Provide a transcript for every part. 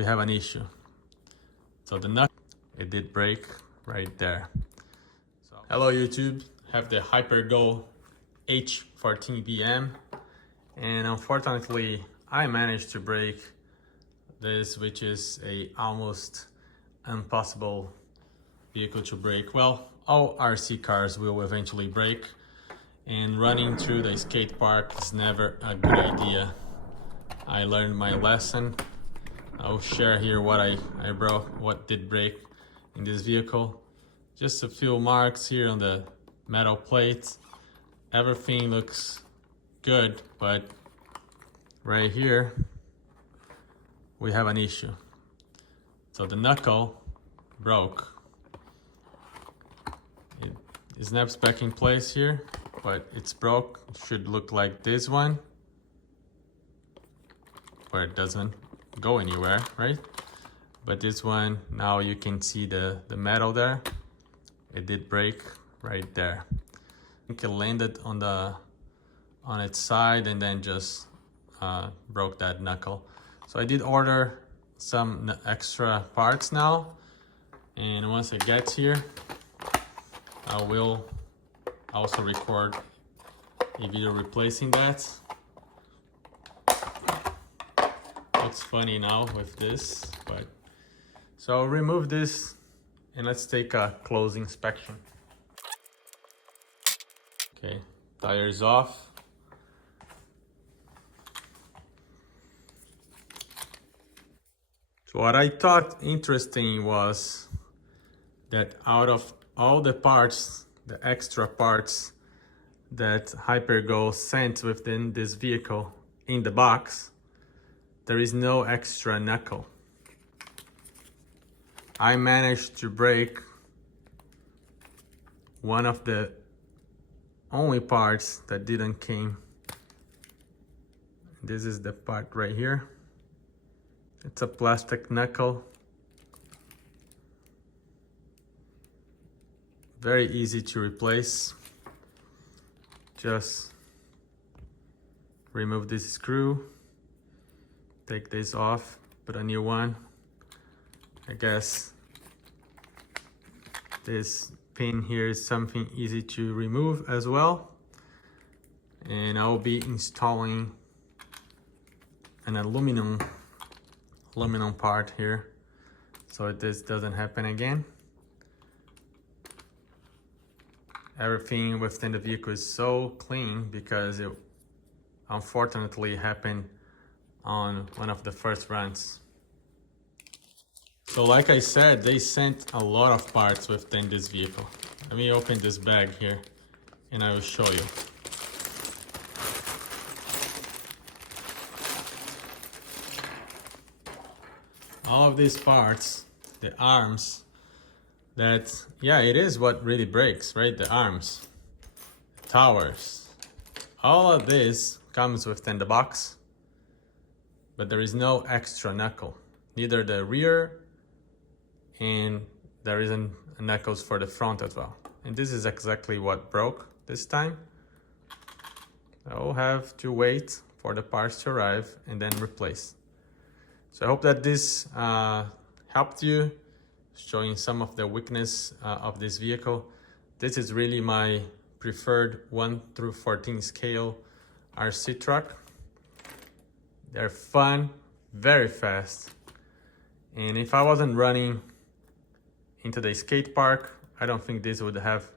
we have an issue. So the nut, it did break right there. So, hello YouTube, have the HyperGo H14BM, and unfortunately I managed to break this, which is a almost impossible vehicle to break. Well, all RC cars will eventually break, and running through the skate park is never a good idea. I learned my lesson. I'll share here what I broke, what did break in this vehicle. Just a few marks here on the metal plates. Everything looks good, but right here we have an issue. So the knuckle broke. It snaps back in place here, but it's broke. It should look like this one, where it doesn't go anywhere, right? But this one, now you can see the metal there. It did break right there. I think it landed on its side and then just broke that knuckle. So I did order some extra parts now, and once it gets here, I will also record a video replacing that. Looks funny now with this, but so I'll remove this and let's take a close inspection. Okay, tires off. So what I thought interesting was that out of all the parts, the extra parts that HyperGo sent within this vehicle in the box, there is no extra knuckle. I managed to break one of the only parts that didn't came. This is the part right here. It's a plastic knuckle. Very easy to replace. Just remove this screw. Take this off, put a new one. I guess this pin here is something easy to remove as well. And I'll be installing an aluminum part here, so this doesn't happen again. Everything within the vehicle is so clean because it unfortunately happened on one of the first runs. So like I said, they sent a lot of parts within this vehicle. Let me open this bag here and I will show you. All of these parts, the arms, that, yeah, it is what really breaks, right? The arms, the towers, all of this comes within the box. But there is no extra knuckle, neither the rear, and there isn't knuckles for the front as well. And this is exactly what broke this time. I'll have to wait for the parts to arrive and then replace. So I hope that this helped you, showing some of the weakness of this vehicle. This is really my preferred 1 through 14 scale RC truck. They're fun, very fast. And if I wasn't running into the skate park, I don't think this would have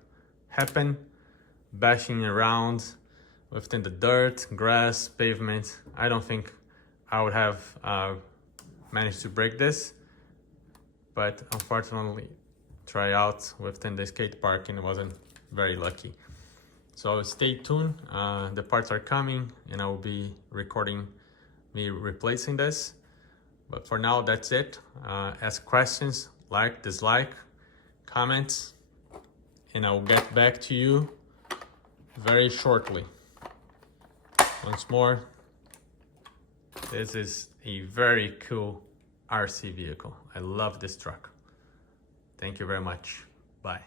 happened. Bashing around within the dirt, grass, pavement, I don't think I would have managed to break this. But unfortunately, try out within the skate park and wasn't very lucky. So stay tuned, the parts are coming and I will be recording me replacing this. But for now, that's it. Ask questions, like, dislike, comments, and I will get back to you very shortly. Once more, this is a very cool RC vehicle. I love this truck. Thank you very much. Bye.